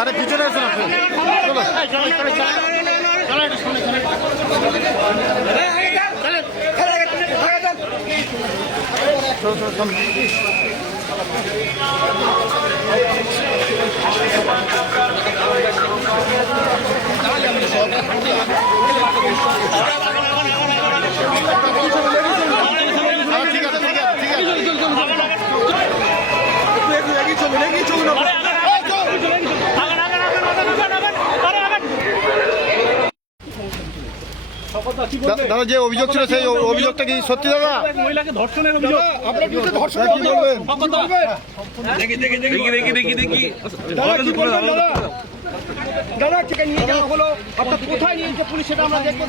আরে পিছনে আসুন ঠিক আছে ঠিক আছে ঠিক আছে দাদা যে অভিযোগ ছিল সেই অভিযোগটা কি সত্যি দাদা? মহিলাকে ধর্ষণের অভিযোগ। আপনার বিরুদ্ধে ধর্ষণ বলবেন? দেখি দাদা থেকে নিয়ে যাওয়া হলো, আপনার কোথায় নিয়ে পুলিশ সেটা আমরা দেখবো।